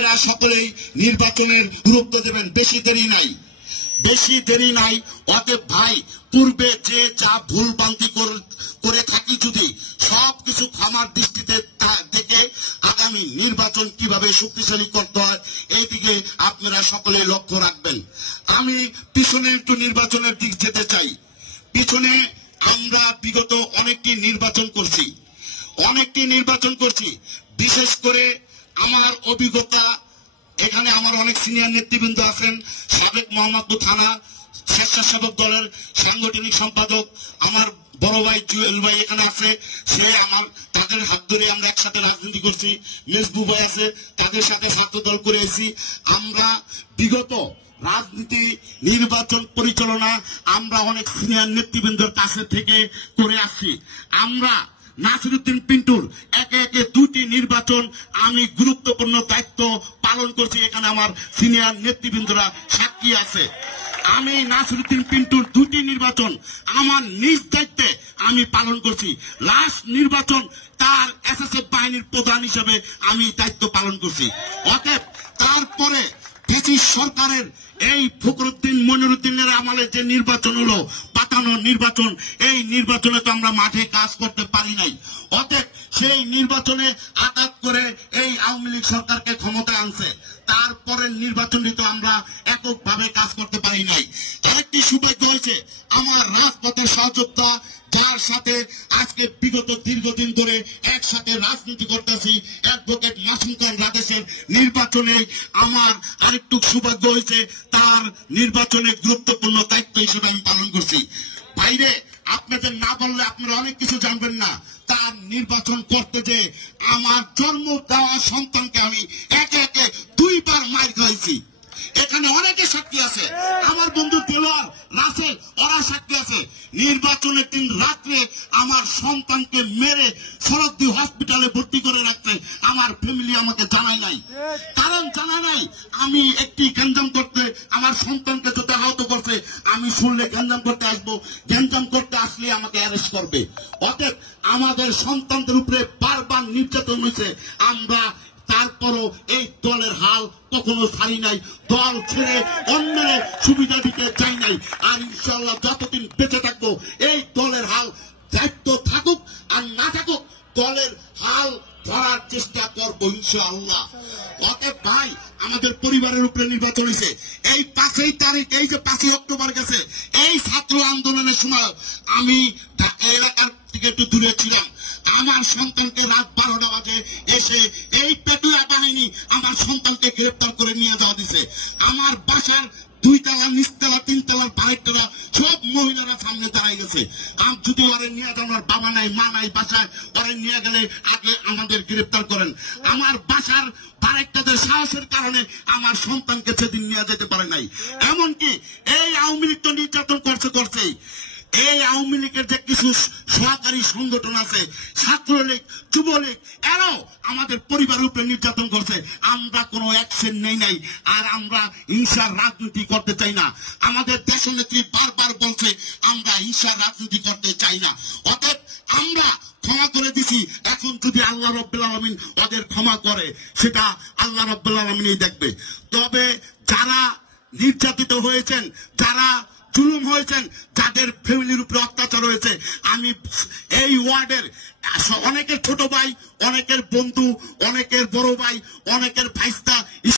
আপনারা সকলেই নির্বাচনের গুরুত্ব দেবেন, বেশি দেরি নাই। অতএব ভাই, পূর্বে যে যা ভুলভ্রান্তি করে থাকি যদি সবকিছু ক্ষমার দৃষ্টিতে দেখে আগামী নির্বাচন কিভাবে শক্তিশালী করতে হয় এই দিকে আপনারা সকলে লক্ষ্য রাখবেন। আমি পিছনে একটু নির্বাচনের দিক যেতে চাই। পিছনে আমরা বিগত অনেকটি নির্বাচন করছি। বিশেষ করে আমার অভিজ্ঞতা, এখানে আমার অনেক সিনিয়র নেতৃবৃন্দ আছেন। সাবেক মোহাম্মদপুর থানা স্বেচ্ছাসেবক দলের সাংগঠনিক সম্পাদক আমার বড় ভাই জুয়েল ভাই এখানে আছে, তাদের হাত ধরে আমরা একসাথে রাজনীতি করছি। মেজবু ভাই আছে, তাদের সাথে ছাত্র দল করে এসেছি। আমরা বিগত রাজনীতি নির্বাচন পরিচালনা আমরা অনেক সিনিয়র নেতৃবৃন্দের কাছে থেকে করে আসছি। আমরা নাসিরউদ্দিন পিন্টুর একে দুটি নির্বাচন আমি গুরুত্বপূর্ণ দায়িত্ব পালন করছি। এখানে আমার সিনিয়র নেতৃবৃন্দরা সাক্ষী আছে। আমি নাসিরউদ্দিন পিন্টুর দুটি নির্বাচন আমার নিজ দায়িত্বে আমি পালন করছি। লাস্ট নির্বাচন তার এসএসএফ বাহিনীর প্রধান হিসেবে আমি দায়িত্ব পালন করছি। অতএব তারপরে ব্রিটিশ সরকারের এই ফখরুদ্দিন মনিরুদ্দিনের আমলে যে নির্বাচন হলো, পাতানো নির্বাচন, এই নির্বাচনে তো আমরা মাঠে কাজ করতে পারি নাই। অতএব সেই নির্বাচনে আঘাত করে এই আওয়ামী লীগ সরকারকে ক্ষমতায় আনছে। তারপরের নির্বাচনে তো আমরা এককভাবে কাজ করতে পারি নাই। আরেকটি সৌভাগ্য হয়েছে, আমার রাজপথের সহযোদ্ধা যার সাথে আজকে বিগত দীর্ঘদিন ধরে একসাথে রাজনীতি করতেছি, অ্যাডভোকেট মাসুম খান রাজেশের নির্বাচনে আমার আরেকটু সৌভাগ্য হয়েছে, তার নির্বাচনে গুরুত্বপূর্ণ দায়িত্ব হিসেবে আমি পালন করছি। বাইরে আপনাদের না বললে আপনারা অনেক কিছু জানবেন না। তার নির্বাচন করতে যে আমার জন্ম দেওয়া সন্তানকে আমি একে দুইবার মার খাইছি। এখানে অনেকে সাক্ষী আছে, আমার বন্ধু দেলোয়ার, রাসেল, ওরা সাক্ষী আছে। নির্বাচনের দিন রাত্রে আমার সন্তানকে মেরে শরৎদি হসপিটালে ভর্তি করে রাখতে আমার ফ্যামিলি আমাকে জানায় নাই। কারণ জানায় নাই আমি একটি গ্যাঞ্জাম করতে, আমার সন্তানকে যদি আহত করছে, আমি শুনলে গ্যাঞ্জাম করতে আসবো, গ্যাঞ্জাম করতে আসলে আমাকে অ্যারেস্ট করবে। অতএব আমাদের সন্তানদের উপরে বারবার নির্যাতন হয়েছে। আমরা তারপরও এই দলের হাল কখনো ছাড়ি নাই, দল ছেড়ে অন্যের সুবিধা দিতে চাই নাই। আর ইনশাআল্লাহ যতদিন বেঁচে থাকবো এই দলের হাল দায়িত্ব থাকুক আর না থাকুক, দলের হাল ধরার চেষ্টা করবো ইনশাআল্লাহ। অতএব ভাই, আমাদের পরিবারের উপরে নির্বাচন হয়েছে। এই 5 তারিখ, এই যে 5 অক্টোবর গেছে, এই ছাত্র আন্দোলনের সময় আমি ঢাকা এলাকার থেকে একটু দূরে ছিলাম। আমার সন্তানকে রাত 12টা বাজে এসে এই পেটুয়া বাহিনী আমার সন্তানকে গ্রেপ্তার করে নিয়ে যাওয়া দিছে। আমার বাসার 2 তলা, নিচতলা, 3 তলার বাহির তলা সব মহিলারা সামনে দাঁড়াই গেছে। যদি ওরে নিয়ে যাওয়ার বাবা নাই, মা নাই বাসায়, ওরে নিয়ে গেলে আগে আমাদের গ্রেপ্তার করেন। আমার বাসার বারেকটাদের সাহসের কারণে আমার সন্তানকে সেদিন নিয়ে যেতে পারে নাই। এমনকি এই আওয়ামী লীগ তো নির্যাতন করছে। এই আওয়ামী লীগের যে কিছু সহকারী সংগঠন আছে, ছাত্রলীগ, যুবলীগ, এরাও আমাদের পরিবারের উপরে নির্যাতন করছে। আমরা কোনো অ্যাকশন নেই নাই। আর আমরা হিংসার রাজনীতি করতে চাই না। আমাদের দেশনেত্রী বারবার বলছে আমরা হিংসার রাজনীতি করতে চাই না। অতএব আমরা ক্ষমা করে দিছি। এখন যদি আল্লাহ রাব্বুল আলামিন ওদের ক্ষমা করে, সেটা আল্লাহ রাব্বুল আলামিনই দেখবে। তবে যারা নির্যাতিত হয়েছেন, যারা জুলুম হয়েছেন, যাদের ফ্যামিলির উপরে অত্যাচার হয়েছে, আমি এই ওয়ার্ডের অনেকের ছোট ভাই, অনেকের বন্ধু, অনেকের বড় ভাই, অনেকের ভাইস্তা,